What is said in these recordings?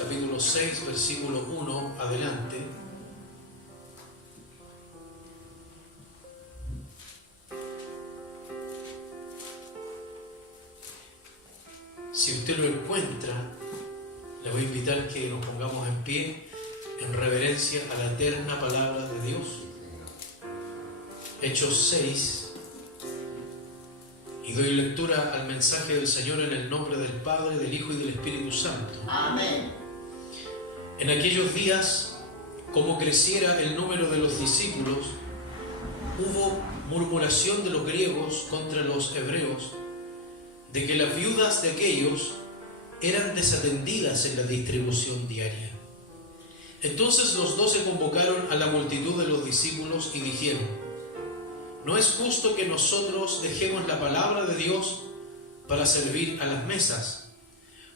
capítulo 6, versículo 1 adelante. Si usted lo encuentra, le voy a invitar que nos pongamos en pie en reverencia a la eterna palabra de Dios. Hechos 6. Y doy lectura al mensaje del Señor en el nombre del Padre, del Hijo y del Espíritu Santo. Amén. En aquellos días, como creciera el número de los discípulos, hubo murmuración de los griegos contra los hebreos, de que las viudas de aquellos eran desatendidas en la distribución diaria. Entonces los 12 convocaron a la multitud de los discípulos y dijeron: no es justo que nosotros dejemos la palabra de Dios para servir a las mesas.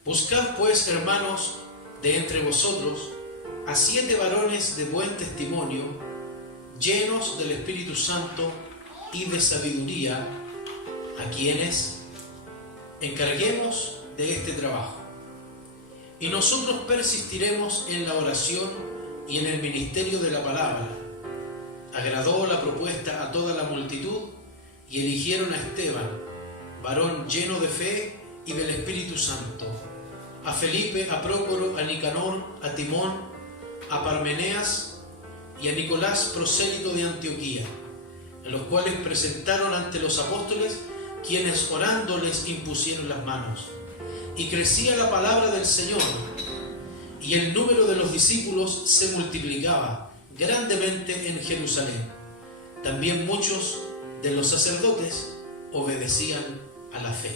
Buscad pues, hermanos, de entre vosotros a 7 varones de buen testimonio, llenos del Espíritu Santo y de sabiduría, a quienes encarguemos de este trabajo. Y nosotros persistiremos en la oración y en el ministerio de la palabra. Agradó la propuesta a toda la multitud y eligieron a Esteban, varón lleno de fe y del Espíritu Santo, a Felipe, a Prócoro, a Nicanor, a Timón, a Parmeneas y a Nicolás, prosélito de Antioquía, en los cuales presentaron ante los apóstoles, quienes orando les impusieron las manos. Y crecía la palabra del Señor, y el número de los discípulos se multiplicaba grandemente en Jerusalén. También muchos de los sacerdotes obedecían a la fe.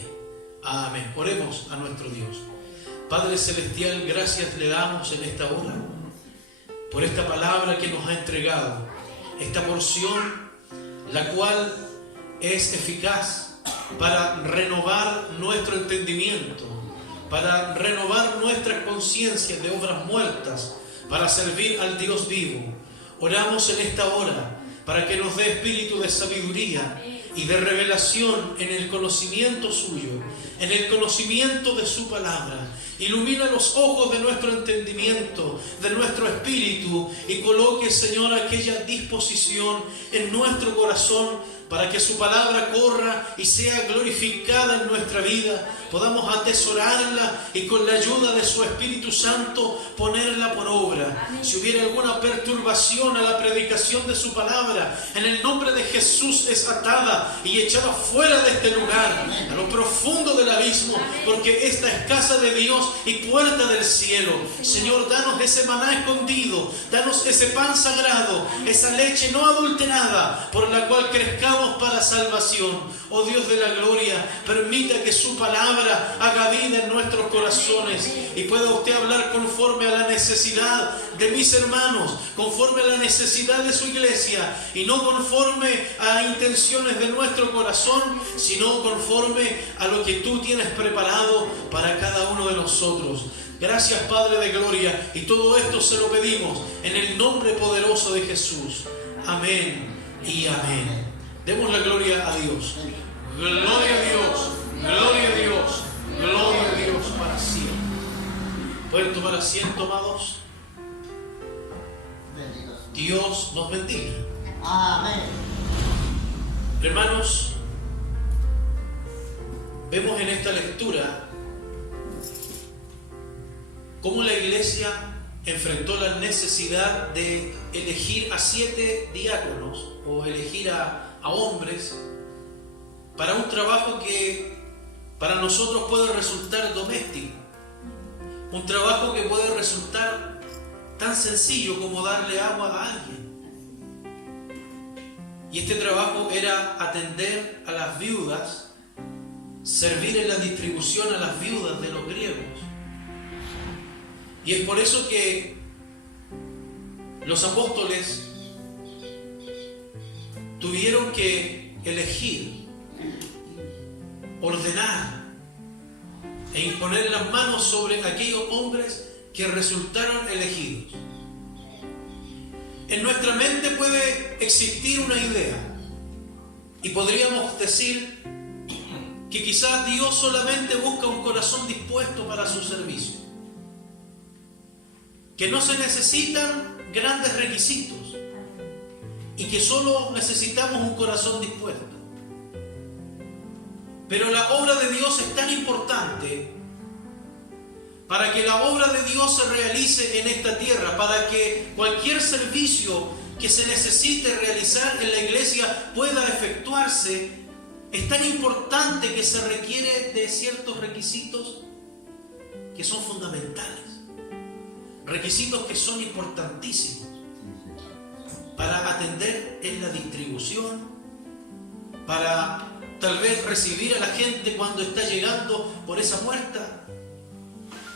Amén. Oremos a nuestro Dios. Padre Celestial, gracias le damos en esta hora por esta palabra que nos ha entregado, esta porción, la cual es eficaz para renovar nuestro entendimiento, para renovar nuestras conciencias de obras muertas, para servir al Dios vivo. Oramos en esta hora para que nos dé espíritu de sabiduría y de revelación en el conocimiento suyo, en el conocimiento de su palabra. Ilumina los ojos de nuestro entendimiento, de nuestro espíritu, y coloque, Señor, aquella disposición en nuestro corazón para que su palabra corra y sea glorificada en nuestra vida, podamos atesorarla y con la ayuda de su Espíritu Santo ponerla por obra. Amén. Si hubiera alguna perturbación a la predicación de su palabra, en el nombre de Jesús es atada y echada fuera de este lugar, a lo profundo del abismo, porque esta es casa de Dios y puerta del cielo. Señor, danos ese maná escondido, danos ese pan sagrado, esa leche no adulterada, por la cual crezcamos para salvación. Oh Dios de la gloria, permita que su palabra haga vida en nuestros corazones y pueda usted hablar conforme a la necesidad de mis hermanos, conforme a la necesidad de su iglesia, y no conforme a intenciones de nuestro corazón, sino conforme a lo que tú tienes preparado para cada uno de nosotros. Gracias, Padre de gloria, y todo esto se lo pedimos en el nombre poderoso de Jesús. Amén y amén. Demos la gloria a Dios. Gloria a Dios, gloria a Dios, gloria a Dios para siempre. ¿Pueden tomar asiento, amados? Dios nos bendiga. Amén. Hermanos, vemos en esta lectura cómo la iglesia enfrentó la necesidad de elegir a 7 diáconos o elegir a hombres para un trabajo que para nosotros puede resultar doméstico, un trabajo que puede resultar tan sencillo como darle agua a alguien. Y este trabajo era atender a las viudas, servir en la distribución a las viudas de los griegos. Y es por eso que los apóstoles tuvieron que elegir, ordenar e imponer las manos sobre aquellos hombres que resultaron elegidos. En nuestra mente puede existir una idea y podríamos decir que quizás Dios solamente busca un corazón dispuesto para su servicio. que no se necesitan grandes requisitos y que solo necesitamos un corazón dispuesto. Pero la obra de Dios es tan importante para que la obra de Dios se realice en esta tierra, para que cualquier servicio que se necesite realizar en la iglesia pueda efectuarse. Es tan importante que se requiere de ciertos requisitos que son fundamentales, requisitos que son importantísimos para atender en la distribución, para tal vez recibir a la gente cuando está llegando por esa puerta,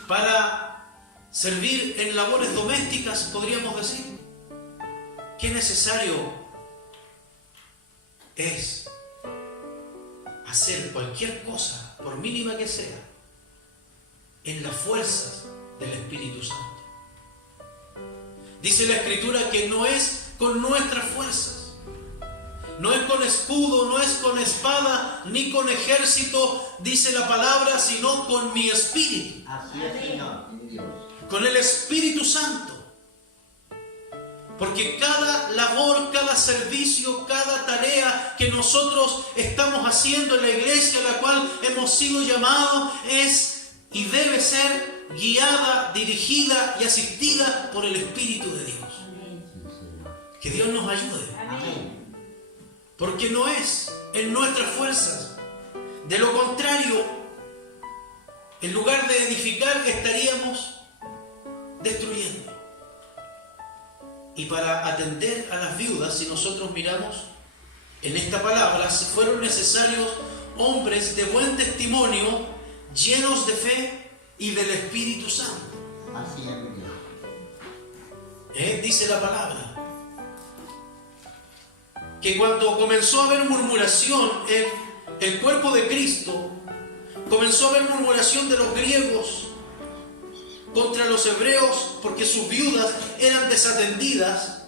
para servir en labores domésticas, podríamos decir. Qué necesario es hacer cualquier cosa, por mínima que sea, en las fuerzas del Espíritu Santo. Dice la Escritura que no es con nuestras fuerzas, no es con escudo, no es con espada, ni con ejército, dice la palabra, sino con mi Espíritu. Así es, Señor. Con el Espíritu Santo. Porque cada labor, cada servicio, cada tarea que nosotros estamos haciendo en la iglesia a la cual hemos sido llamados es y debe ser guiada, dirigida y asistida por el Espíritu de Dios. Que Dios nos ayude. Porque no es en nuestras fuerzas. De lo contrario, en lugar de edificar, estaríamos destruyendo. Y para atender a las viudas, si nosotros miramos en esta palabra, fueron necesarios hombres de buen testimonio, llenos de fe y del Espíritu Santo. Así es. Dice la palabra que cuando comenzó a haber murmuración en el cuerpo de Cristo, comenzó a haber murmuración de los griegos contra los hebreos porque sus viudas eran desatendidas.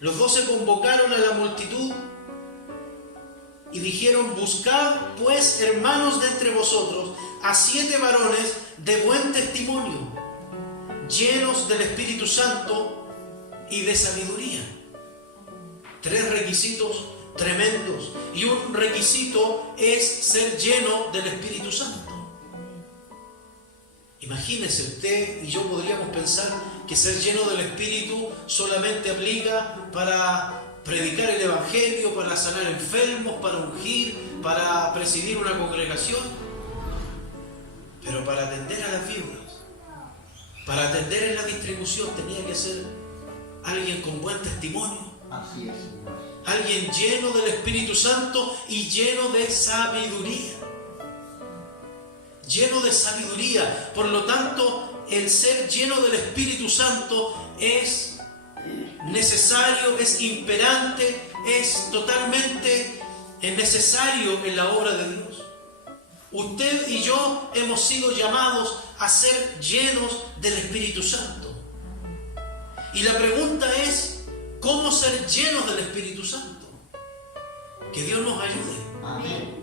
Los 12 convocaron a la multitud y dijeron: buscad pues, hermanos, de entre vosotros a 7 varones de buen testimonio, llenos del Espíritu Santo y de sabiduría. 3 requisitos tremendos, y un requisito es ser lleno del Espíritu Santo. Imagínese usted y yo podríamos pensar que ser lleno del Espíritu solamente aplica para predicar el Evangelio, para sanar enfermos, para ungir, para presidir una congregación. Pero para atender a las viudas, para atender en la distribución, tenía que ser alguien con buen testimonio. Así es, Señor. Alguien lleno del Espíritu Santo y lleno de sabiduría. Lleno de sabiduría. Por lo tanto, el ser lleno del Espíritu Santo es necesario, es imperante, es totalmente necesario en la obra de Dios. Usted y yo hemos sido llamados a ser llenos del Espíritu Santo. Y la pregunta es: ¿cómo ser llenos del Espíritu Santo? Que Dios nos ayude. Amén.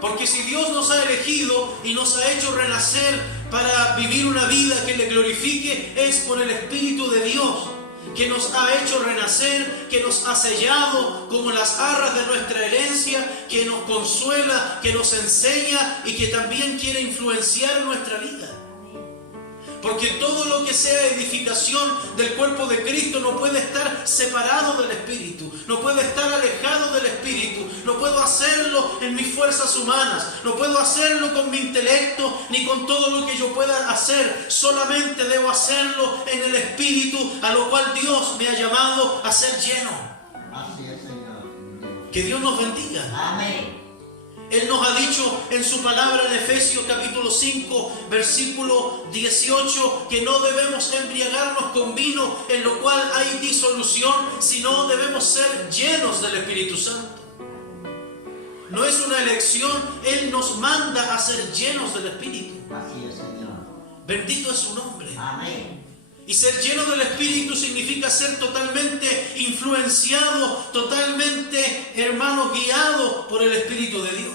Porque si Dios nos ha elegido y nos ha hecho renacer para vivir una vida que le glorifique, es por el Espíritu de Dios, que nos ha hecho renacer, que nos ha sellado como las arras de nuestra herencia, que nos consuela, que nos enseña y que también quiere influenciar nuestra vida. Porque todo lo que sea edificación del cuerpo de Cristo no puede estar separado del Espíritu, no puede estar alejado del Espíritu. No puedo hacerlo en mis fuerzas humanas, no puedo hacerlo con mi intelecto, ni con todo lo que yo pueda hacer. Solamente debo hacerlo en el Espíritu, a lo cual Dios me ha llamado a ser lleno. Así es, Señor. Que Dios nos bendiga. Amén. Él nos ha dicho en su palabra en Efesios capítulo 5, versículo 18, que no debemos embriagarnos con vino, en lo cual hay disolución, sino debemos ser llenos del Espíritu Santo. No es una elección, Él nos manda a ser llenos del Espíritu. Así es, Señor. Bendito es su nombre. Amén. Y ser lleno del Espíritu significa ser totalmente influenciado, totalmente, hermano, guiado por el Espíritu de Dios.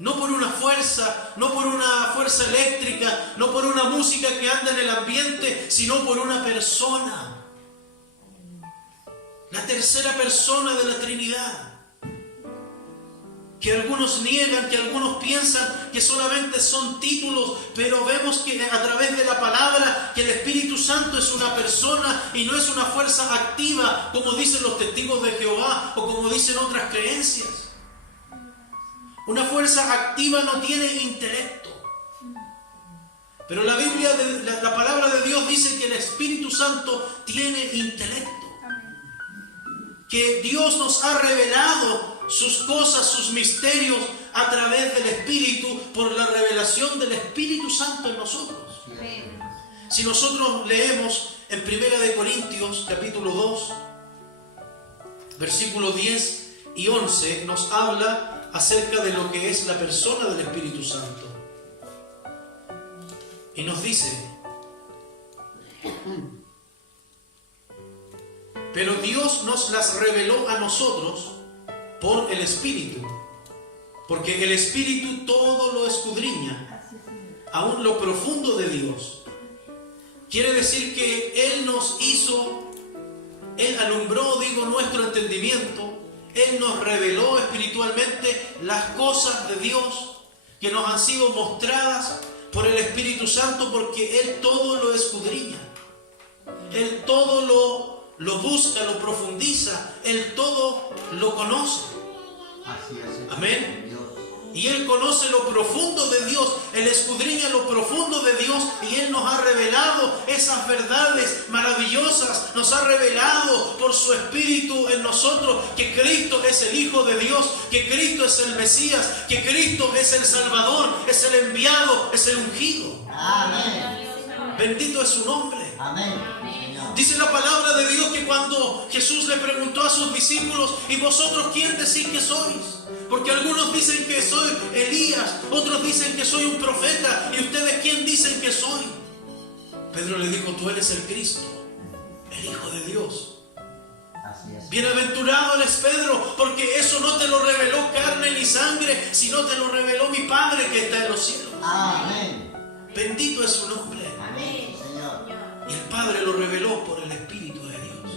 No por una fuerza, no por una fuerza eléctrica, no por una música que anda en el ambiente, sino por una persona. La tercera persona de la Trinidad. Que algunos niegan, que algunos piensan que solamente son títulos, pero vemos que a través de la palabra que el Espíritu Santo es una persona y no es una fuerza activa, como dicen los testigos de Jehová o como dicen otras creencias. Una fuerza activa no tiene intelecto. Pero la Biblia, la palabra de Dios dice que el Espíritu Santo tiene intelecto. Que Dios nos ha revelado sus cosas, sus misterios a través del Espíritu, por la revelación del Espíritu Santo en nosotros. Si nosotros leemos en 1 Corintios capítulo 2, versículos 10 y 11, nos habla acerca de lo que es la persona del Espíritu Santo. Y nos dice: pero Dios nos las reveló a nosotros por el Espíritu, porque el Espíritu todo lo escudriña, aún lo profundo de Dios. Quiere decir que Él nos hizo, Él alumbró, nuestro entendimiento, Él nos reveló espiritualmente las cosas de Dios que nos han sido mostradas por el Espíritu Santo, porque Él todo lo escudriña, Él todo lo busca, lo profundiza, Él todo lo conoce. Así es. Amén. Dios. Y Él conoce lo profundo de Dios, Él escudriña lo profundo de Dios, y Él nos ha revelado esas verdades maravillosas, nos ha revelado por su Espíritu en nosotros que Cristo es el Hijo de Dios, que Cristo es el Mesías, que Cristo es el Salvador, es el enviado, es el ungido. Amén. Bendito es su nombre. Amén. Señor. Dice la palabra de Dios que cuando Jesús le preguntó a sus discípulos: ¿y vosotros quién decís que sois? Porque algunos dicen que soy Elías, otros dicen que soy un profeta, ¿y ustedes quién dicen que soy? Pedro le dijo: tú eres el Cristo, el Hijo de Dios. Así es. Bienaventurado eres Pedro, porque eso no te lo reveló carne ni sangre, sino te lo reveló mi Padre que está en los cielos. Amén. Bendito es su nombre. Amén, Señor. Y el Padre lo reveló por el Espíritu de Dios.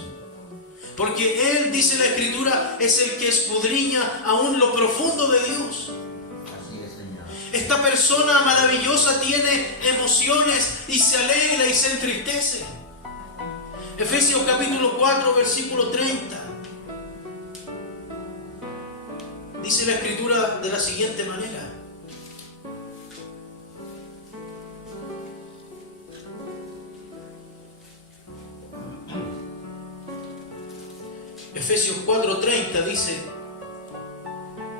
Porque Él, dice la Escritura, es el que escudriña aún lo profundo de Dios. Así es, Señor. Esta persona maravillosa tiene emociones y se alegra y se entristece. Efesios capítulo 4, versículo 30. Dice la Escritura de la siguiente manera: Efesios 4:30 dice: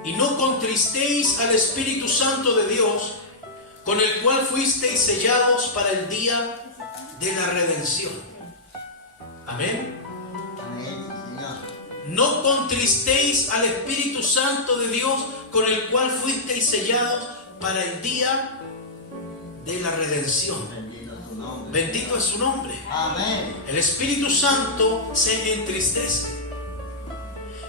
y no contristéis al Espíritu Santo de Dios, con el cual fuisteis sellados para el día de la redención. Amén. Amén, Señor. No contristéis al Espíritu Santo de Dios, con el cual fuisteis sellados para el día de la redención. Bendito es tu nombre. Bendito es su nombre. Amén. El Espíritu Santo se entristece.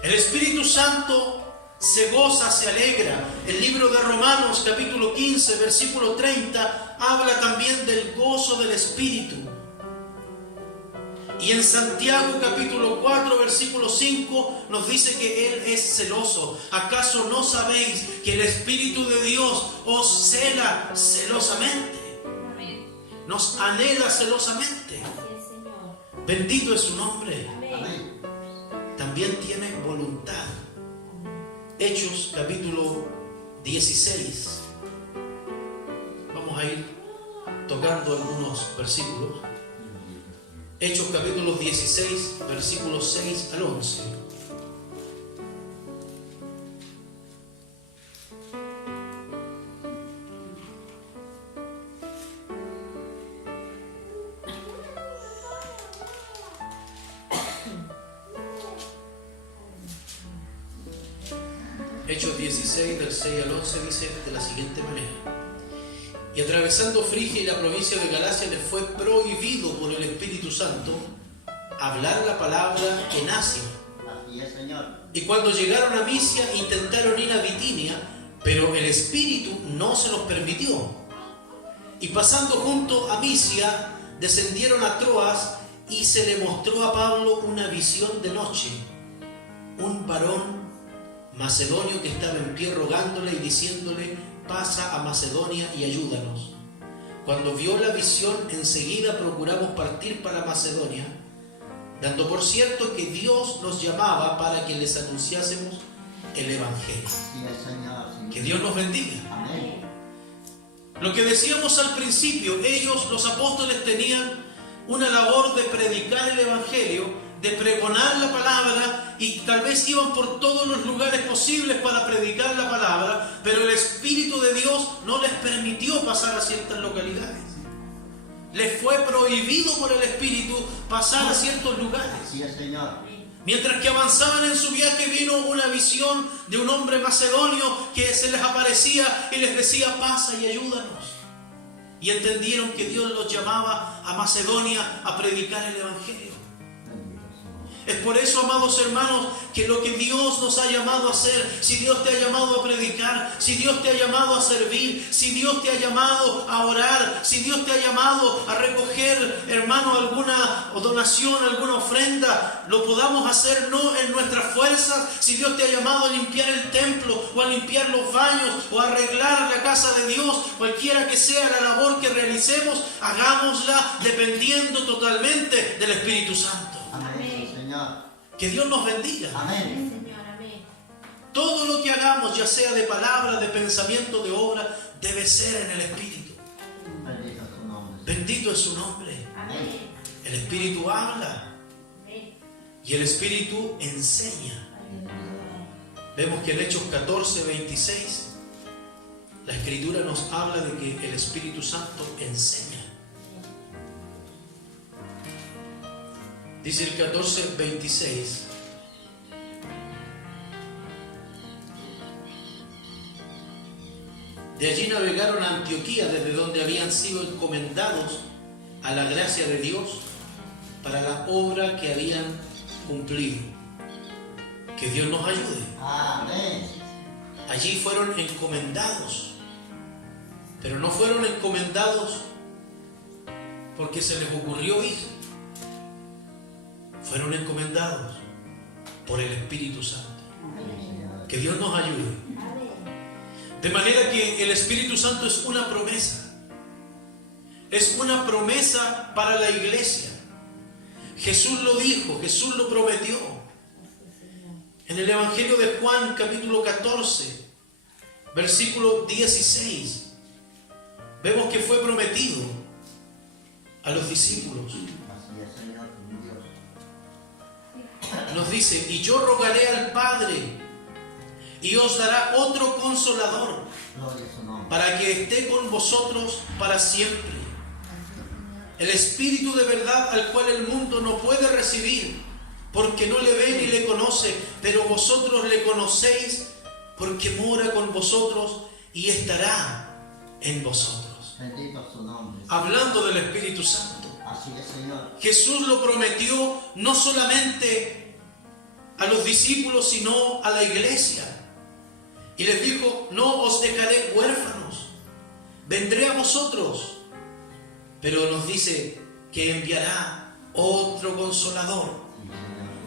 El Espíritu Santo se goza, se alegra. El libro de Romanos capítulo 15, versículo 30 habla también del gozo del Espíritu. Y en Santiago capítulo 4, versículo 5 nos dice que Él es celoso. ¿Acaso no sabéis que el Espíritu de Dios os cela celosamente? Nos anhela celosamente. Bendito es su nombre. Amén. También tiene voluntad. Hechos capítulo 16. Vamos a ir tocando algunos versículos. Hechos capítulo 16, versículos 6 al 11. Hechos 16, del 6 al 11 dice de la siguiente manera: y atravesando Frigia y la provincia de Galacia, les fue prohibido por el Espíritu Santo hablar la palabra en Asia. Así es, Señor. Y cuando llegaron a Misia, intentaron ir a Bitinia, pero el Espíritu no se los permitió. Y pasando junto a Misia, descendieron a Troas y se le mostró a Pablo una visión de noche. Un varón macedonio que estaba en pie rogándole y diciéndole: pasa a Macedonia y ayúdanos. Cuando vio la visión, enseguida procuramos partir para Macedonia, dando por cierto que Dios nos llamaba para que les anunciásemos el Evangelio. Que Dios nos bendiga. Amén. Lo que decíamos al principio, ellos, los apóstoles, tenían una labor de predicar el Evangelio, de pregonar la palabra, y tal vez iban por todos los lugares posibles para predicar la palabra, pero el Espíritu de Dios no les permitió pasar a ciertas localidades. Les fue prohibido por el Espíritu pasar a ciertos lugares. Así es, Señor. Mientras que avanzaban en su viaje, vino una visión de un hombre macedonio que se les aparecía y les decía: pasa y ayúdanos. Y entendieron que Dios los llamaba a Macedonia a predicar el Evangelio. Es por eso, amados hermanos, que lo que Dios nos ha llamado a hacer, si Dios te ha llamado a predicar, si Dios te ha llamado a servir, si Dios te ha llamado a orar, si Dios te ha llamado a recoger, hermano, alguna donación, alguna ofrenda, lo podamos hacer no en nuestras fuerzas. Si Dios te ha llamado a limpiar el templo, o a limpiar los baños, o a arreglar la casa de Dios, cualquiera que sea la labor que realicemos, hagámosla dependiendo totalmente del Espíritu Santo. Amén, Señor. Que Dios nos bendiga. Amén. Señor, amén. Todo lo que hagamos, ya sea de palabra, de pensamiento, de obra, debe ser en el Espíritu. Bendito es su nombre. Bendito es su nombre. Amén. El Espíritu habla Amén. y el Espíritu enseña. Vemos que en Hechos 14, 26, la Escritura nos habla de que el Espíritu Santo enseña. Dice el 14, 26. De allí navegaron a Antioquía, desde donde habían sido encomendados a la gracia de Dios para la obra que habían cumplido. Que Dios nos ayude. Amén. Allí fueron encomendados, pero no fueron encomendados porque se les ocurrió ir. Fueron encomendados por el Espíritu Santo. Que Dios nos ayude. De manera que el Espíritu Santo es una promesa. Es una promesa para la iglesia. Jesús lo dijo, Jesús lo prometió. En el Evangelio de Juan, capítulo 14, versículo 16, vemos que fue prometido a los discípulos. Así es, Señor, mi Dios. Nos dice: y yo rogaré al Padre y os dará otro consolador Gloria a su nombre. para que esté con vosotros para siempre. El Espíritu de verdad, al cual el mundo no puede recibir porque no le ve ni le conoce, pero vosotros le conocéis porque mora con vosotros y estará en vosotros. Bendito es su nombre. Hablando del Espíritu Santo. Así es, Señor. Jesús lo prometió no solamente a los discípulos, sino a la iglesia. Y les dijo: no os dejaré huérfanos, vendré a vosotros. Pero nos dice que enviará otro consolador.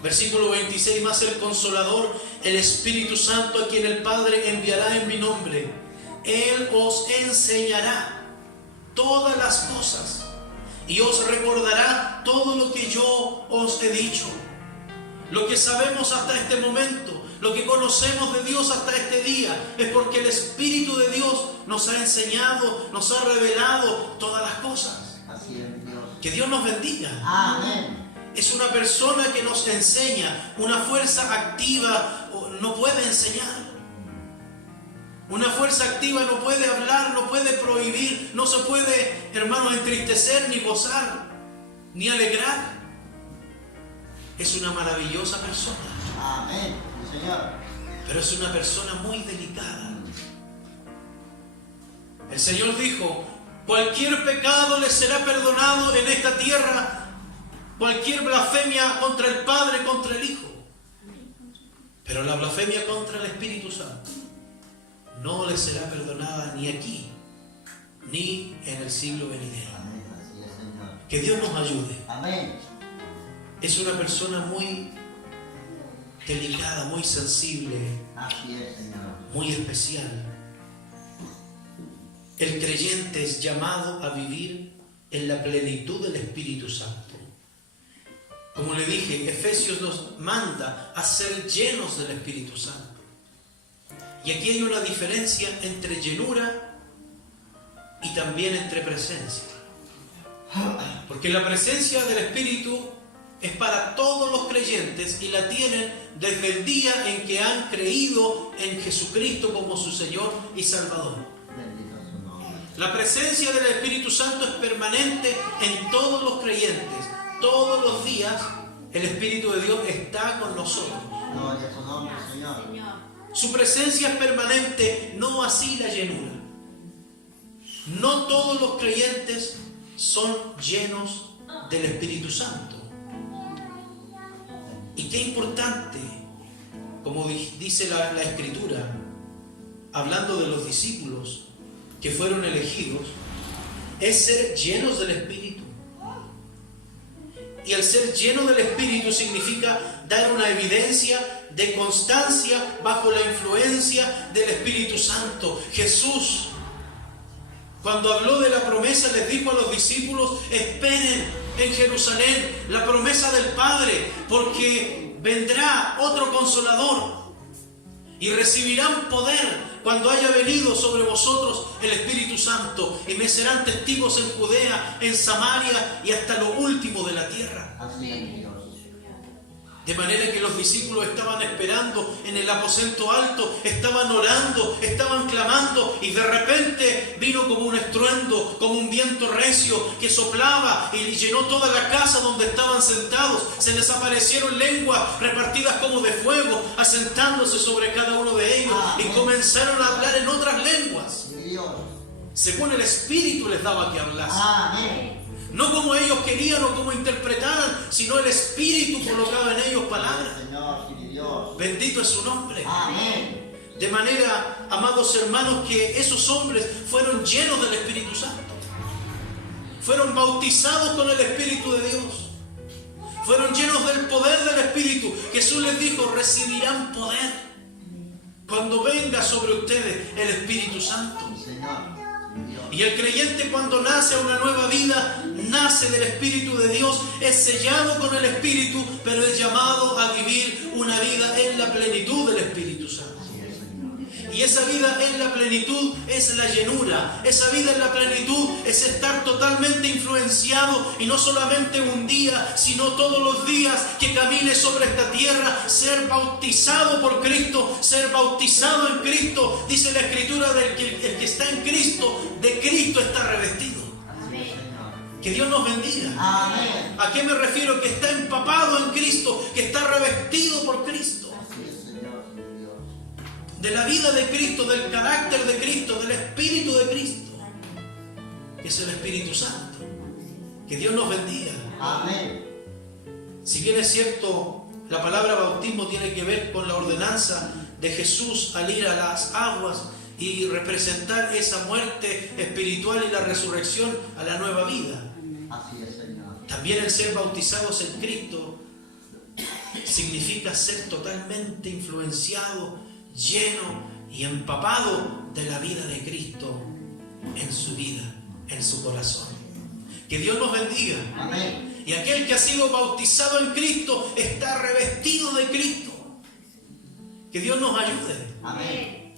Versículo 26, más el Consolador, el Espíritu Santo, a quien el Padre enviará en mi nombre. Él os enseñará todas las cosas y os recordará todo lo que yo os he dicho. Lo que sabemos hasta este momento, lo que conocemos de Dios hasta este día, es porque el Espíritu de Dios nos ha enseñado, nos ha revelado todas las cosas. Así es, mi Dios. Que Dios nos bendiga. Amén. Es una persona que nos enseña. Una fuerza activa no puede enseñar. Una fuerza activa no puede hablar, no puede prohibir, no se puede, hermanos, entristecer, ni gozar, ni alegrar. Es una maravillosa persona, Amén. Sí, Señor. pero es una persona muy delicada. El Señor dijo: cualquier pecado le será perdonado en esta tierra, cualquier blasfemia contra el Padre, contra el Hijo, pero la blasfemia contra el Espíritu Santo no le será perdonada ni aquí, ni en el siglo venidero. Amén. Así es, Señor. Que Dios nos ayude. Amén. Es una persona muy delicada, muy sensible, Así es, Señor. muy especial. El creyente es llamado a vivir en la plenitud del Espíritu Santo. Como le dije, Efesios nos manda a ser llenos del Espíritu Santo. Y aquí hay una diferencia entre llenura y también entre presencia. Porque la presencia del Espíritu es para todos los creyentes y la tienen desde el día en que han creído en Jesucristo como su Señor y Salvador. Bendito es su nombre. La presencia del Espíritu Santo es permanente en todos los creyentes. Todos los días el Espíritu de Dios está con nosotros. Gloria a su nombre, Señor. Su presencia es permanente, no así la llenura. No todos los creyentes son llenos del Espíritu Santo. Y qué importante, como dice la Escritura, hablando de los discípulos que fueron elegidos, es ser llenos del Espíritu. Y el ser lleno del Espíritu significa dar una evidencia de constancia bajo la influencia del Espíritu Santo. Jesús, cuando habló de la promesa, les dijo a los discípulos: esperen en Jerusalén la promesa del Padre, porque vendrá otro Consolador y recibirán poder cuando haya venido sobre vosotros el Espíritu Santo, y me serán testigos en Judea, en Samaria y hasta lo último de la tierra. Así es, Dios. De manera que los discípulos estaban esperando en el aposento alto, estaban orando, estaban clamando, y de repente vino como un estruendo, como un viento recio que soplaba y llenó toda la casa donde estaban sentados. Se les aparecieron lenguas repartidas como de fuego, asentándose sobre cada uno de ellos, y comenzaron a hablar en otras lenguas, Dios. según el Espíritu les daba que hablasen. Amén. No como ellos querían o como interpretaran, sino el Espíritu colocaba en ellos palabras. Señor, sí, Dios. Bendito es su nombre. Amén. De manera, amados hermanos, que esos hombres fueron llenos del Espíritu Santo. Fueron bautizados con el Espíritu de Dios. Fueron llenos del poder del Espíritu. Jesús les dijo: recibirán poder cuando venga sobre ustedes el Espíritu Santo. Sí, Señor. Y el creyente, cuando nace a una nueva vida, nace del Espíritu de Dios, es sellado con el Espíritu, pero es llamado a vivir una vida en la plenitud del Espíritu Santo. Así es, Señor. Y esa vida en la plenitud es la llenura. Esa vida en la plenitud es estar totalmente influenciado, y no solamente un día, sino todos los días que camine sobre esta tierra, ser bautizado por Cristo, ser bautizado en Cristo. Dice la Escritura: del que el que está en Cristo, de Cristo está revestido. Así es, Señor. Que Dios nos bendiga. Amén. ¿A qué me refiero? Que está empapado en Cristo, que está revestido por Cristo. Así es, Señor, sí, Dios. De la vida de Cristo, del carácter de Cristo, del Espíritu de Cristo, que es el Espíritu Santo. Que Dios nos bendiga. Amén. Si bien es cierto, la palabra bautismo tiene que ver con la ordenanza de Jesús al ir a las aguas y representar esa muerte espiritual y la resurrección a la nueva vida. Así es, Señor. También el ser bautizados en Cristo significa ser totalmente influenciado, lleno y empapado de la vida de Cristo en su vida, en su corazón. Que Dios nos bendiga. Amén. Y aquel que ha sido bautizado en Cristo está revestido de Cristo. Que Dios nos ayude. Amén.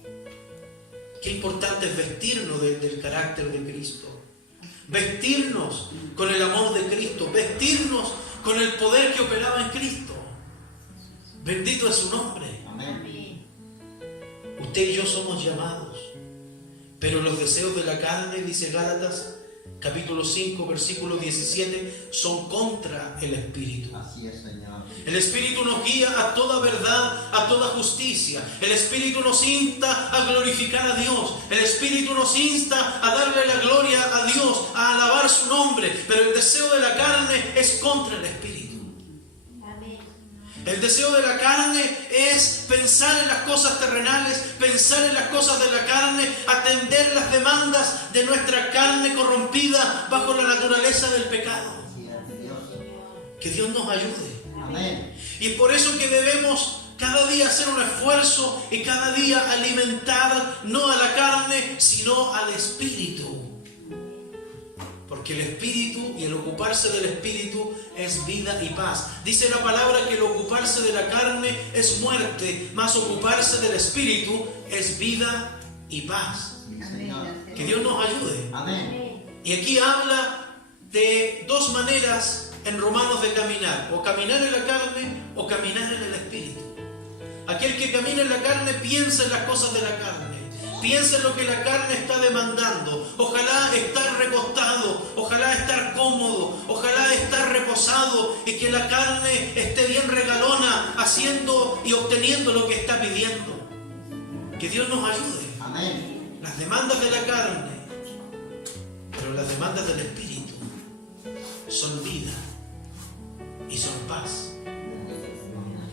Qué importante es vestirnos del carácter de Cristo. Vestirnos con el amor de Cristo. Vestirnos con el poder que operaba en Cristo. Bendito es su nombre. Amén. Usted y yo somos llamados, pero los deseos de la carne, dice Gálatas capítulo 5, versículo 17, son contra el Espíritu. Así es, Señor. El Espíritu nos guía a toda verdad, a toda justicia. El Espíritu nos insta a glorificar a Dios. El Espíritu nos insta a darle la gloria a Dios, a alabar su nombre. Pero el deseo de la carne es contra el Espíritu. El deseo de la carne es pensar en las cosas terrenales, pensar en las cosas de la carne, atender las demandas de nuestra carne corrompida bajo la naturaleza del pecado. Que Dios nos ayude. Amén. Y es por eso que debemos cada día hacer un esfuerzo y cada día alimentar no a la carne, sino al espíritu. Porque el espíritu y el ocuparse del espíritu es vida y paz. Dice la palabra que el ocuparse de la carne es muerte, mas ocuparse del espíritu es vida y paz. Que Dios nos ayude. Amén. Y aquí habla de dos maneras en Romanos de caminar. O caminar en la carne o caminar en el espíritu. Aquel que camina en la carne piensa en las cosas de la carne. Piensa en lo que la carne está demandando. Ojalá estar recostado, ojalá estar cómodo, ojalá estar reposado y que la carne esté bien regalona haciendo y obteniendo lo que está pidiendo. Que Dios nos ayude. Amén. Las demandas de la carne, pero las demandas del espíritu son vida y son paz.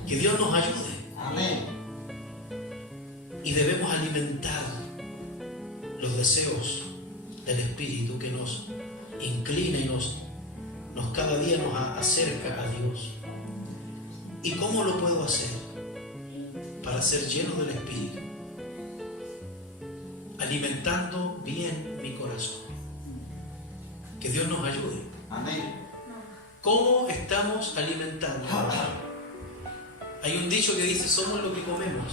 Que Dios nos ayude. Amén. Y debemos alimentar los deseos del Espíritu que nos inclina y nos cada día nos acerca a Dios. ¿Y cómo lo puedo hacer? Para ser lleno del Espíritu. Alimentando bien mi corazón. Que Dios nos ayude. Amén. ¿Cómo estamos alimentando? Hay un dicho que dice, somos lo que comemos.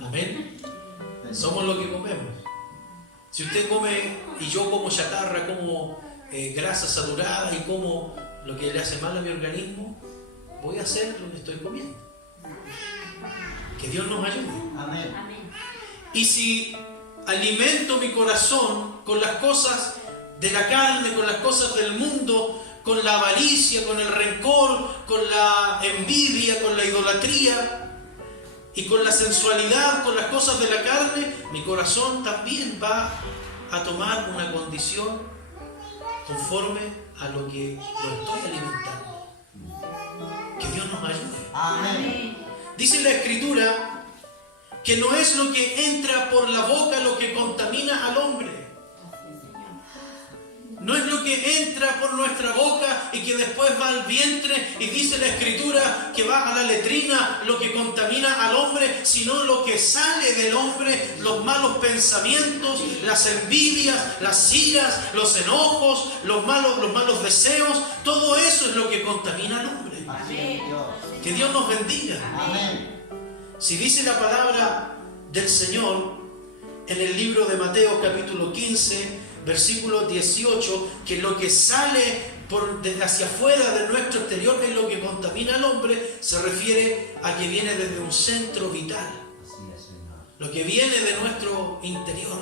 Amén. Somos lo que comemos. Si usted come y yo como chatarra, como grasa saturada y como lo que le hace mal a mi organismo, voy a hacer lo que estoy comiendo. Que Dios nos ayude. Amén. Y si alimento mi corazón con las cosas de la carne, con las cosas del mundo, con la avaricia, con el rencor, con la envidia, con la idolatría y con la sensualidad, con las cosas de la carne, mi corazón también va a tomar una condición conforme a lo que lo estoy alimentando. Que Dios nos ayude. Amén. Dice la Escritura que no es lo que entra por la boca lo que contamina al hombre. No es lo que entra por nuestra boca y que después va al vientre, y dice la Escritura que va a la letrina lo que contamina al hombre, sino lo que sale del hombre, los malos pensamientos, las envidias, las iras, los enojos, los malos deseos. Todo eso es lo que contamina al hombre. Así es Dios. Que Dios nos bendiga. Amén. Si dice la palabra del Señor en el libro de Mateo capítulo 15, versículo 18, que lo que sale hacia afuera de nuestro exterior es lo que contamina al hombre, se refiere a que viene desde un centro vital. Así es, Señor. Lo que viene de nuestro interior,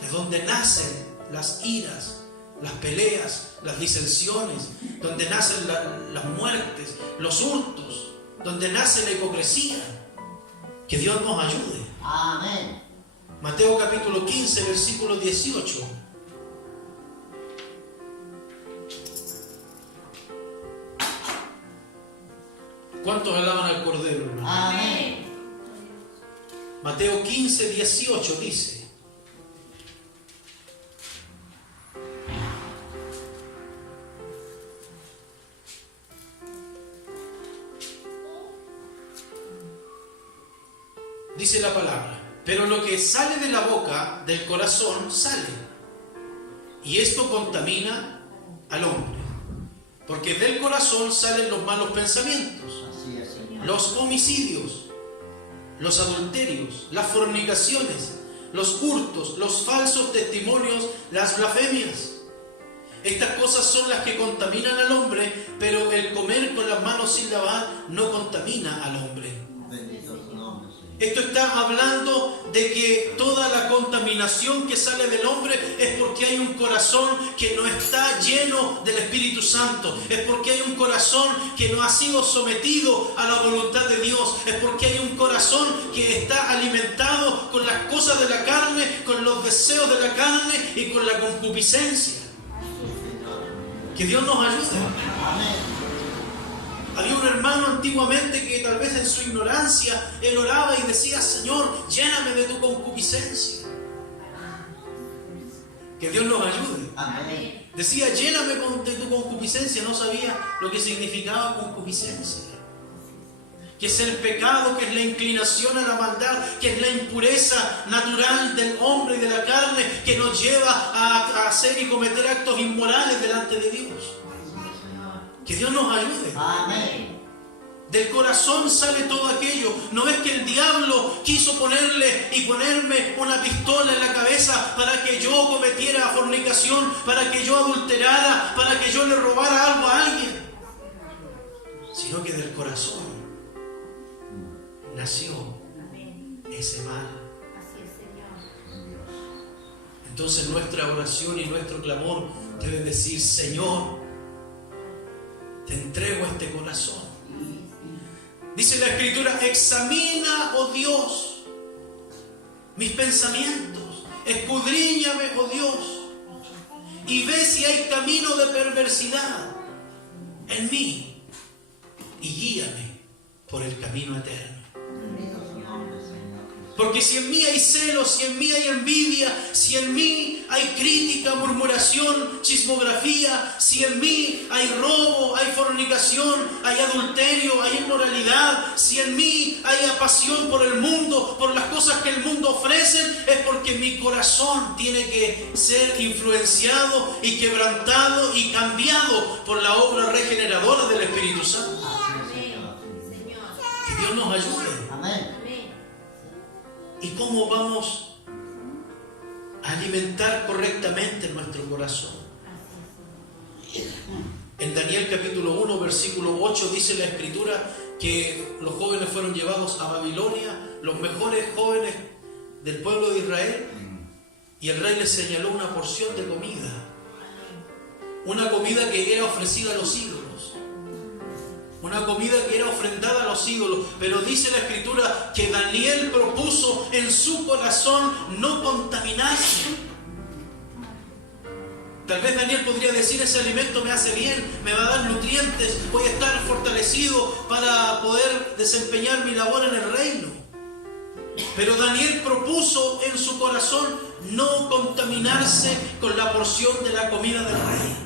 de donde nacen las iras, las peleas, las disensiones, donde nacen las muertes, los hurtos, donde nace la hipocresía. Que Dios nos ayude. Amén. Mateo capítulo 15, versículo 18. ¿Cuántos alaban al Cordero, hermano? Amén. Mateo 15, 18 dice: dice la palabra, pero lo que sale de la boca, del corazón, sale. Y esto contamina al hombre. Porque del corazón salen los malos pensamientos, Así es, Señor. los homicidios, los adulterios, las fornicaciones, los hurtos, los falsos testimonios, las blasfemias. Estas cosas son las que contaminan al hombre, pero el comer con las manos sin lavar no contamina al hombre. Bendito su nombre, Señor. Esto está hablando de que toda la contaminación que sale del hombre es porque hay un corazón que no está lleno del Espíritu Santo. Es porque hay un corazón que no ha sido sometido a la voluntad de Dios. Es porque hay un corazón que está alimentado con las cosas de la carne, con los deseos de la carne y con la concupiscencia. Que Dios nos ayude. Amén. Había un hermano antiguamente que tal vez en su ignorancia, él oraba y decía: Señor, lléname de tu concupiscencia. Que Dios nos ayude. Amén. Decía: lléname de tu concupiscencia. No sabía lo que significaba concupiscencia. Que es el pecado, que es la inclinación a la maldad, que es la impureza natural del hombre y de la carne, que nos lleva a hacer y cometer actos inmorales delante de Dios. Que Dios nos ayude. Amén. Del corazón sale todo aquello. No es que el diablo quiso ponerme una pistola en la cabeza para que yo cometiera fornicación, para que yo adulterara, para que yo le robara algo a alguien, sino que del corazón nació ese mal. Entonces nuestra oración y nuestro clamor debe decir: Señor, te entrego este corazón. Dice la Escritura: examina, oh Dios, mis pensamientos, escudriñame, oh Dios, y ve si hay camino de perversidad en mí, y guíame por el camino eterno. Porque si en mí hay celos, si en mí hay envidia, si en mí hay crítica, murmuración, chismografía, si en mí hay robo, hay fornicación, hay adulterio, hay inmoralidad, si en mí hay pasión por el mundo, por las cosas que el mundo ofrece, es porque mi corazón tiene que ser influenciado y quebrantado y cambiado por la obra regeneradora del Espíritu Santo. Que Dios nos ayude. Amén. ¿Y cómo vamos a alimentar correctamente nuestro corazón? En Daniel capítulo 1, versículo 8 dice la Escritura que los jóvenes fueron llevados a Babilonia, los mejores jóvenes del pueblo de Israel, y el rey les señaló una porción de comida, una comida que era ofrecida a los ídolos. Una comida que era ofrendada a los ídolos. Pero dice la Escritura que Daniel propuso en su corazón no contaminarse. Tal vez Daniel podría decir: ese alimento me hace bien, me va a dar nutrientes, voy a estar fortalecido para poder desempeñar mi labor en el reino. Pero Daniel propuso en su corazón no contaminarse con la porción de la comida del rey.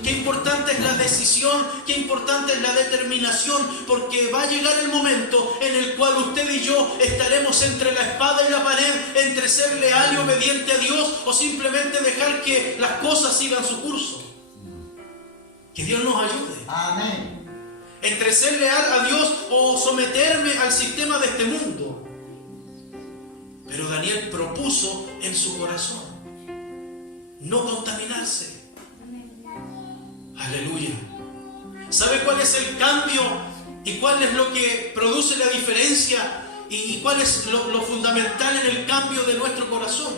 Qué importante es la decisión, qué importante es la determinación, porque va a llegar el momento en el cual usted y yo estaremos entre la espada y la pared, entre ser leal y obediente a Dios o simplemente dejar que las cosas sigan su curso. Que Dios nos ayude. Amén. Entre ser leal a Dios o someterme al sistema de este mundo. Pero Daniel propuso en su corazón no contaminarse. Aleluya. ¿Sabe cuál es el cambio y cuál es lo que produce la diferencia y cuál es lo fundamental en el cambio de nuestro corazón?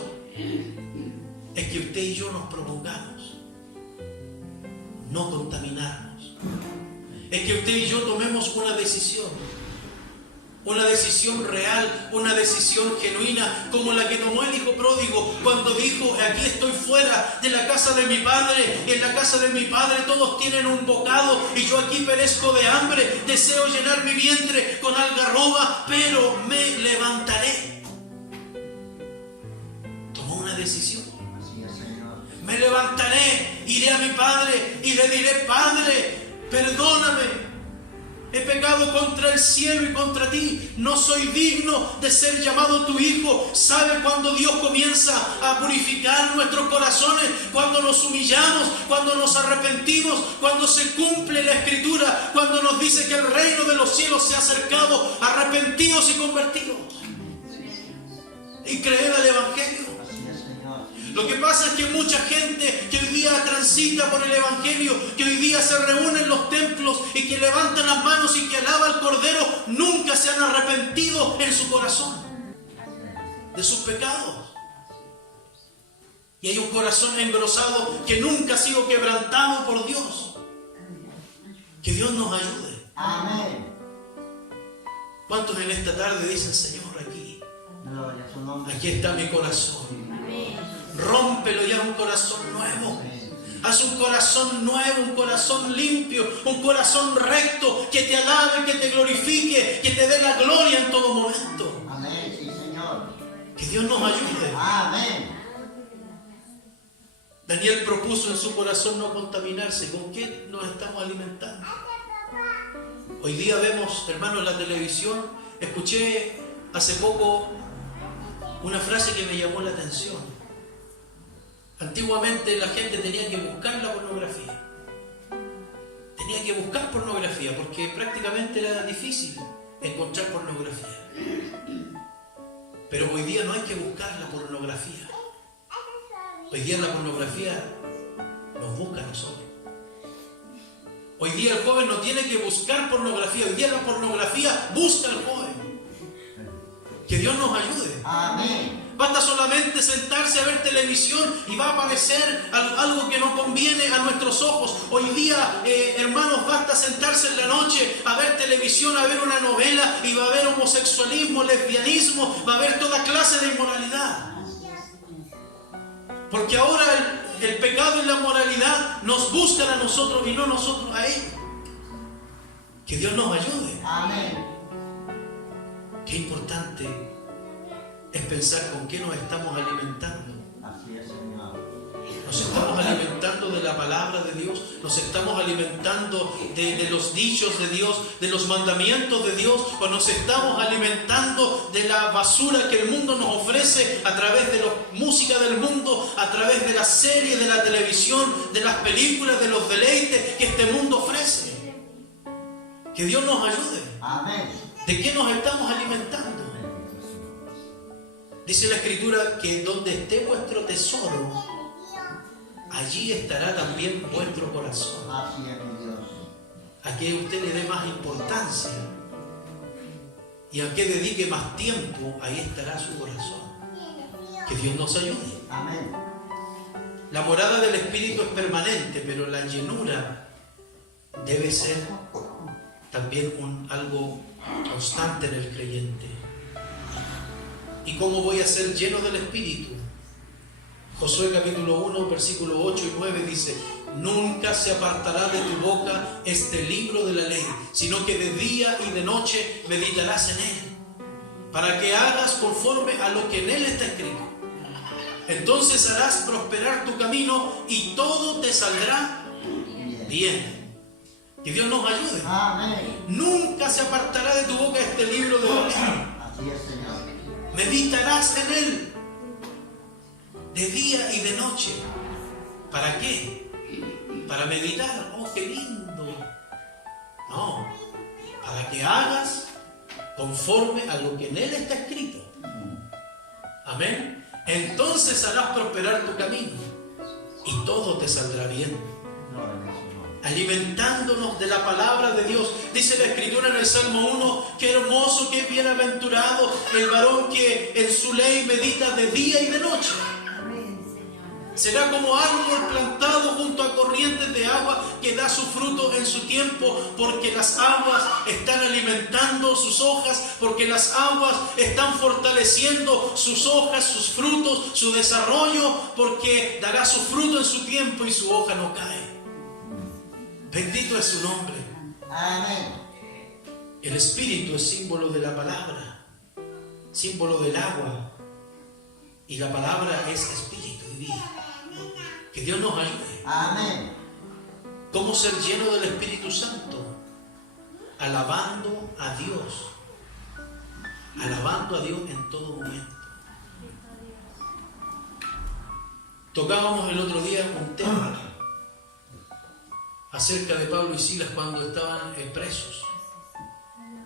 Es que usted y yo nos propongamos no contaminarnos. Es que usted y yo tomemos una decisión real, una decisión genuina, como la que tomó el hijo pródigo cuando dijo: aquí estoy fuera de la casa de mi padre, y en la casa de mi padre todos tienen un bocado y yo aquí perezco de hambre, deseo llenar mi vientre con algarroba, pero me levantaré. Tomó una decisión. Me levantaré, iré a mi padre y le diré: Padre, perdóname. He pecado contra el cielo y contra ti. No soy digno de ser llamado tu hijo. ¿Sabe cuando Dios comienza a purificar nuestros corazones? Cuando nos humillamos, cuando nos arrepentimos, cuando se cumple la Escritura, cuando nos dice que el reino de los cielos se ha acercado, arrepentidos y convertidos. Y creed al Evangelio. Lo que pasa es que mucha gente que hoy día transita por el Evangelio, que hoy día se reúne en los templos y que levantan las manos y que alaba al Cordero, nunca se han arrepentido en su corazón de sus pecados. Y hay un corazón engrosado que nunca ha sido quebrantado por Dios. Que Dios nos ayude. Amén. ¿Cuántos en esta tarde dicen: Señor, aquí está mi corazón? Rómpelo ya, un corazón nuevo. Haz un corazón nuevo, un corazón limpio, un corazón recto, que te alabe, que te glorifique, que te dé la gloria en todo momento. Amén, sí, Señor. Que Dios nos ayude. Amén. Daniel propuso en su corazón no contaminarse. ¿Con qué nos estamos alimentando? Hoy día vemos, hermanos, en la televisión, escuché hace poco una frase que me llamó la atención. Antiguamente la gente tenía que buscar la pornografía. Tenía que buscar pornografía porque prácticamente era difícil encontrar pornografía. Pero hoy día no hay que buscar la pornografía. Hoy día la pornografía nos busca a nosotros. Hoy día el joven no tiene que buscar pornografía. Hoy día la pornografía busca al joven. Que Dios nos ayude. Amén. Basta solamente sentarse a ver televisión y va a aparecer algo que no conviene a nuestros ojos. Hoy día, hermanos, basta sentarse en la noche a ver televisión, a ver una novela y va a haber homosexualismo, lesbianismo, va a haber toda clase de inmoralidad. Porque ahora el pecado y la moralidad nos buscan a nosotros y no nosotros a ellos. Que Dios nos ayude. Amén. Qué importante es pensar con qué nos estamos alimentando. Así es, Señor. Nos estamos alimentando de la palabra de Dios, nos estamos alimentando de los dichos de Dios, de los mandamientos de Dios, o nos estamos alimentando de la basura que el mundo nos ofrece a través de la música del mundo, a través de las series, de la televisión, de las películas, de los deleites que este mundo ofrece. Que Dios nos ayude. Amén. ¿De qué nos estamos alimentando? Dice la Escritura que donde esté vuestro tesoro, allí estará también vuestro corazón. Así es, mi Dios. A que usted le dé más importancia y a que dedique más tiempo, ahí estará su corazón. Que Dios nos ayude. Amén. La morada del Espíritu es permanente, pero la llenura debe ser también algo constante en el creyente. ¿Y cómo voy a ser lleno del Espíritu? Josué capítulo 1, versículo 8 y 9 dice: nunca se apartará de tu boca este libro de la ley, sino que de día y de noche meditarás en él, para que hagas conforme a lo que en él está escrito. Entonces harás prosperar tu camino y todo te saldrá bien. Que Dios nos ayude. Amén. Nunca se apartará de tu boca este libro de la ley. Así es, Señor. Meditarás en él de día y de noche. ¿Para qué? Para meditar. ¡Oh, qué lindo! No, para que hagas conforme a lo que en él está escrito. Amén. Entonces harás prosperar tu camino y todo te saldrá bien. Alimentándonos de la palabra de Dios. Dice la Escritura en el Salmo 1: qué hermoso, qué bienaventurado el varón que en su ley medita de día y de noche. Será como árbol plantado junto a corrientes de agua que da su fruto en su tiempo, porque las aguas están alimentando sus hojas, porque las aguas están fortaleciendo sus hojas, sus frutos, su desarrollo, porque dará su fruto en su tiempo y su hoja no cae. Bendito es su nombre. Amén. El Espíritu es símbolo de la palabra, símbolo del agua, y la palabra es espíritu y vida. Que Dios nos ayude. Amén. ¿Cómo ser lleno del Espíritu Santo? Alabando a Dios. Alabando a Dios en todo momento. Tocábamos el otro día un tema acerca de Pablo y Silas cuando estaban presos.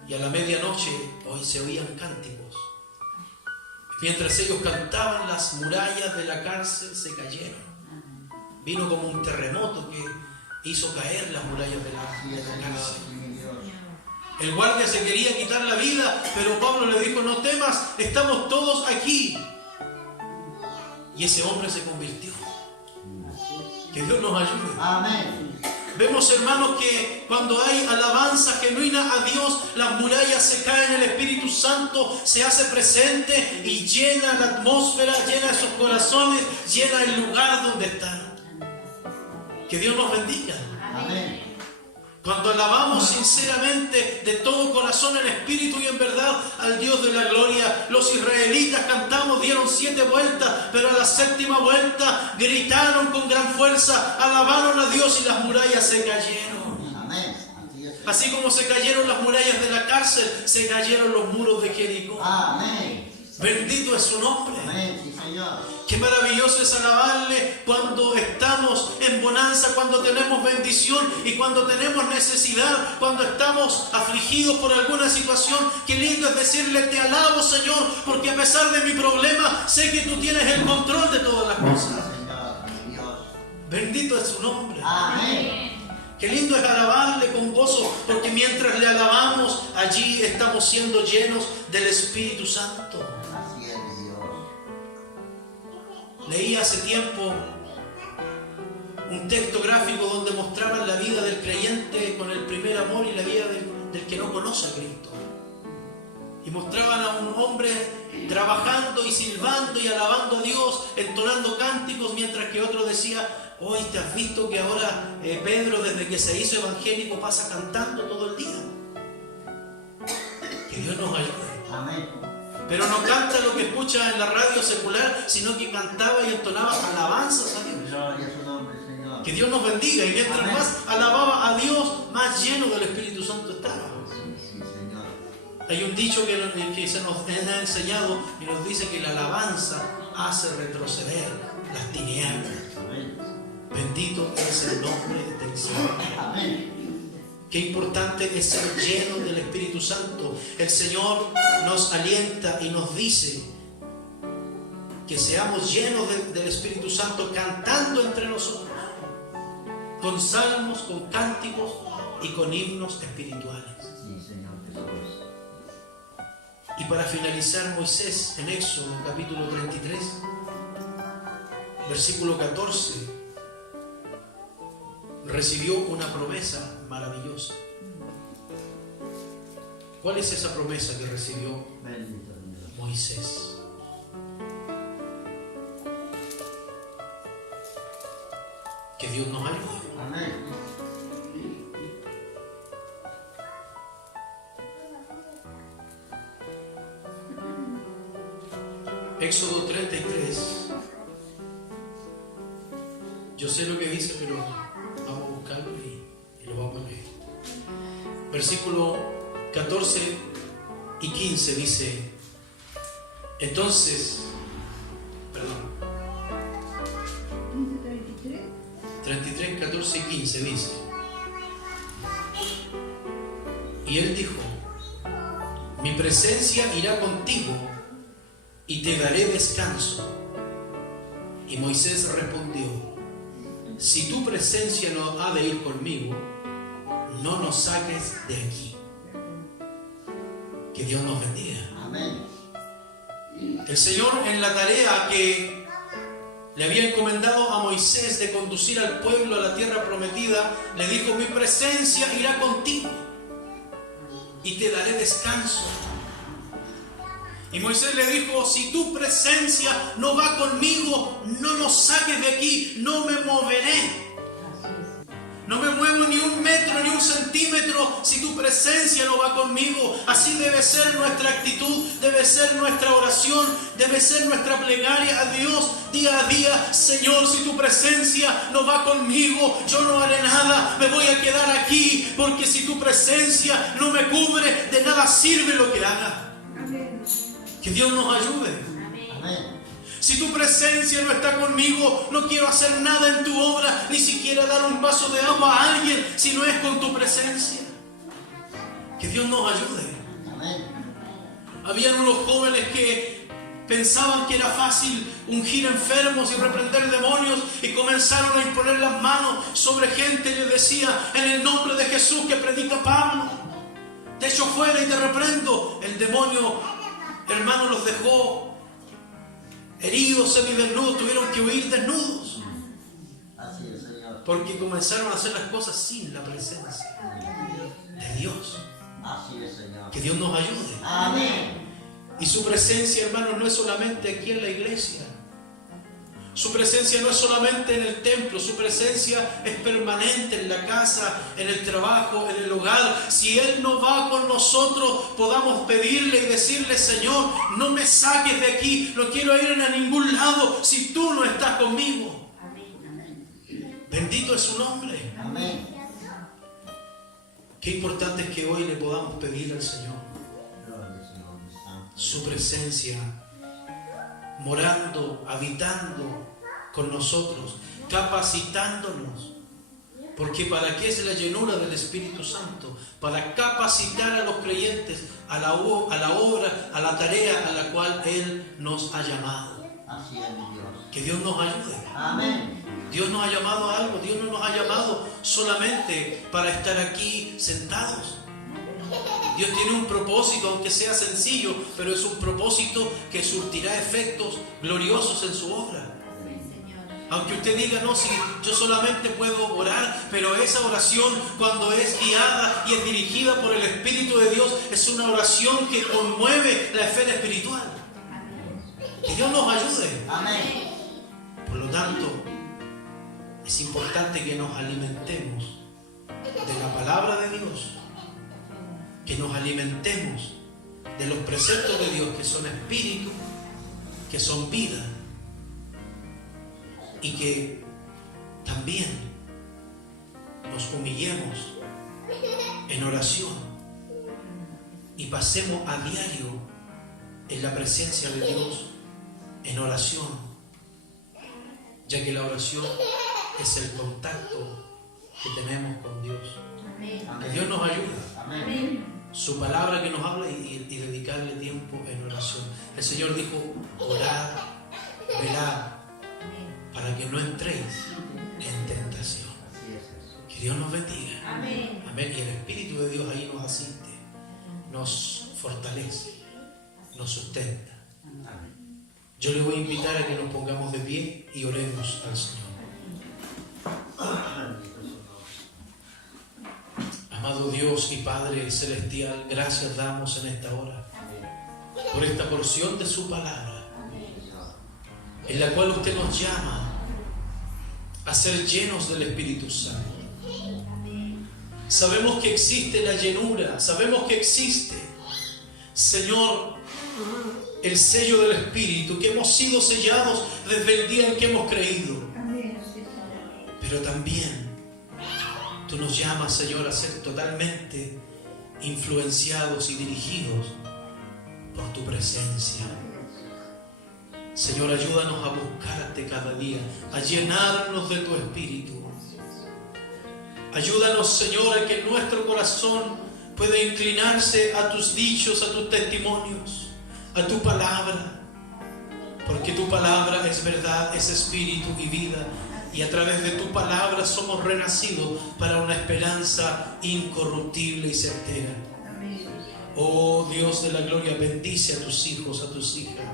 Y a la medianoche hoy se oían cánticos. Mientras ellos cantaban, las murallas de la cárcel se cayeron. Vino como un terremoto que hizo caer las murallas de la cárcel. El guardia se quería quitar la vida, pero Pablo le dijo: no temas, estamos todos aquí. Y ese hombre se convirtió. Que Dios nos ayude. Amén. Vemos, hermanos, que cuando hay alabanza genuina a Dios, las murallas se caen, el Espíritu Santo se hace presente y llena la atmósfera, llena esos corazones, llena el lugar donde están. Que Dios nos bendiga. Amén. Cuando alabamos sinceramente de todo corazón, en espíritu y en verdad al Dios de la gloria, los israelitas cantamos, dieron 7 vueltas, pero a la 7ª vuelta gritaron con gran fuerza, alabaron a Dios y las murallas se cayeron. Amén. Así es. Así como se cayeron las murallas de la cárcel, se cayeron los muros de Jericó. Amén. Bendito es su nombre. Amén. Sí, Señor. Qué maravilloso es alabarle cuando estamos en bonanza, cuando tenemos bendición y cuando tenemos necesidad, cuando estamos afligidos por alguna situación. Qué lindo es decirle: te alabo, Señor, porque a pesar de mi problema, sé que tú tienes el control de todas las cosas. Señor, mi Dios. Bendito es su nombre. Amén. Qué lindo es alabarle con gozo, porque mientras le alabamos, allí estamos siendo llenos del Espíritu Santo. Así es, mi Dios. Leí hace tiempo un texto gráfico donde mostraban la vida del creyente con el primer amor y la vida del que no conoce a Cristo. Y mostraban a un hombre trabajando y silbando y alabando a Dios, entonando cánticos, mientras que otro decía: hoy te has visto que ahora Pedro, desde que se hizo evangélico, pasa cantando todo el día. Que Dios nos ayude. Amén. Pero no canta lo que escucha en la radio secular, sino que cantaba y entonaba alabanzas a Dios. Gloria a su nombre, Señor. Que Dios nos bendiga. Y mientras Amén. más alababa a Dios, más lleno del Espíritu Santo estaba. Sí, Señor. Hay un dicho que se nos ha enseñado y nos dice que la alabanza hace retroceder las tinieblas. Amén. Bendito es el nombre del Señor. Amén. Qué importante es ser lleno del Espíritu Santo. El Señor nos alienta y nos dice que seamos llenos del Espíritu Santo, cantando entre nosotros, con salmos, con cánticos y con himnos espirituales. Sí, Señor Jesús. Y para finalizar, Moisés en Éxodo capítulo 33, versículo 14, recibió una promesa maravillosa. ¿Cuál es esa promesa que recibió Bendito Dios. Moisés? Que Dios nos ayude. Amén. Éxodo 33. Yo sé lo que dice, pero vamos a buscarlo y lo vamos a leer. Versículo 14 y 15 dice: entonces, 33, 14 y 15 dice: y él dijo: mi presencia irá contigo y te daré descanso. Y Moisés respondió: si tu presencia no ha de ir conmigo, no nos saques de aquí. Que Dios nos bendiga. Amén. El Señor, en la tarea que le había encomendado a Moisés de conducir al pueblo a la tierra prometida, le dijo: mi presencia irá contigo y te daré descanso. Y Moisés le dijo: si tu presencia no va conmigo, no nos saques de aquí, no me moveré. No me muevo ni un metro ni un centímetro si tu presencia no va conmigo. Así debe ser nuestra actitud, debe ser nuestra oración, debe ser nuestra plegaria a Dios día a día. Señor, si tu presencia no va conmigo, yo no haré nada, me voy a quedar aquí, porque si tu presencia no me cubre, de nada sirve lo que haga. Que Dios nos ayude. Amén. Si tu presencia no está conmigo, no quiero hacer nada en tu obra, ni siquiera dar un vaso de agua a alguien si no es con tu presencia. Que Dios nos ayude. Amén. Habían unos jóvenes que pensaban que era fácil ungir enfermos y reprender demonios, y comenzaron a imponer las manos sobre gente y les decía: en el nombre de Jesús que predica Pablo, te echo fuera y te reprendo. El demonio, hermano, los dejó heridos, semidesnudos, tuvieron que huir desnudos. Así es, Señor. Porque comenzaron a hacer las cosas sin la presencia de Dios. Así es, Señor. Que Dios nos ayude. Amén. Y su presencia, hermanos, no es solamente aquí en la iglesia. Su presencia no es solamente en el templo, su presencia es permanente en la casa, en el trabajo, en el hogar. Si Él no va con nosotros, podamos pedirle y decirle: Señor, no me saques de aquí, no quiero ir a ningún lado si tú no estás conmigo. Bendito es su nombre. Amén. Qué importante es que hoy le podamos pedir al Señor Gloria al Señor Santo. su presencia, morando, habitando con nosotros, capacitándonos. Porque ¿para qué es la llenura del Espíritu Santo? Para capacitar a los creyentes a la obra, a la tarea a la cual Él nos ha llamado. Así es, mi Dios. Que Dios nos ayude. Amén. Dios nos ha llamado a algo. Dios no nos ha llamado solamente para estar aquí sentados. Dios tiene un propósito, aunque sea sencillo, pero es un propósito que surtirá efectos gloriosos en su obra. Aunque usted diga: no, si yo solamente puedo orar, pero esa oración, cuando es guiada y es dirigida por el Espíritu de Dios, es una oración que conmueve la esfera espiritual. Que Dios nos ayude. Amén. Por lo tanto, es importante que nos alimentemos de la palabra de Dios, que nos alimentemos de los preceptos de Dios, que son espíritu, que son vida, y que también nos humillemos en oración y pasemos a diario en la presencia de Dios en oración, ya que la oración es el contacto que tenemos con Dios. Que Dios nos ayude. Amén. Su palabra que nos habla y dedicarle tiempo en oración. El Señor dijo: orad, velad, para que no entréis en tentación. Así es eso. Que Dios nos bendiga. Amén. Amén. Y el Espíritu de Dios ahí nos asiste, nos fortalece, nos sustenta. Amén. Yo le voy a invitar a que nos pongamos de pie y oremos al Señor. Bendito es su nombre. Amado Dios y Padre Celestial, gracias damos en esta hora por esta porción de su palabra, en la cual usted nos llama a ser llenos del Espíritu Santo. Sabemos que existe la llenura, sabemos que existe, Señor, el sello del Espíritu, que hemos sido sellados desde el día en que hemos creído. Pero también tú nos llamas, Señor, a ser totalmente influenciados y dirigidos por tu presencia. Señor, ayúdanos a buscarte cada día, a llenarnos de tu Espíritu. Ayúdanos, Señor, a que nuestro corazón pueda inclinarse a tus dichos, a tus testimonios, a tu palabra, porque tu palabra es verdad, es espíritu y vida, y a través de tu palabra somos renacidos para una esperanza incorruptible y certera. Oh Dios de la gloria, bendice a tus hijos, a tus hijas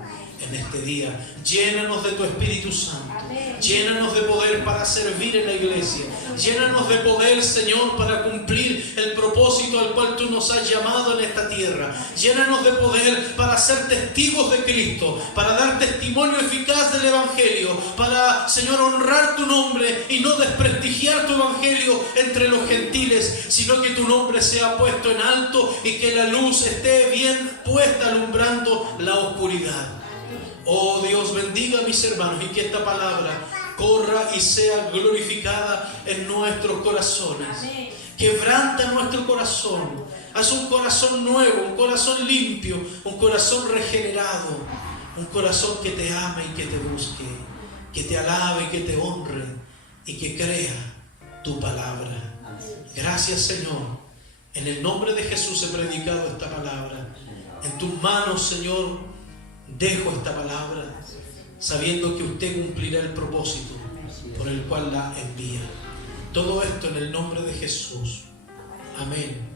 en este día. Llénanos de tu Espíritu Santo. Llénanos de poder para servir en la iglesia. Llénanos de poder, Señor, para cumplir el propósito al cual tú nos has llamado en esta tierra. Llénanos de poder para ser testigos de Cristo, para dar testimonio eficaz del Evangelio, para, Señor, honrar tu nombre y no desprestigiar tu Evangelio entre los gentiles, sino que tu nombre sea puesto en alto y que la luz esté bien puesta alumbrando la oscuridad. Oh Dios, bendiga a mis hermanos y que esta palabra corra y sea glorificada en nuestros corazones. Quebranta nuestro corazón. Haz un corazón nuevo, un corazón limpio, un corazón regenerado, un corazón que te ame y que te busque, que te alabe y que te honre y que crea tu palabra. Gracias, Señor. En el nombre de Jesús he predicado esta palabra. En tus manos, Señor, dejo esta palabra, sabiendo que usted cumplirá el propósito por el cual la envía. Todo esto en el nombre de Jesús. Amén.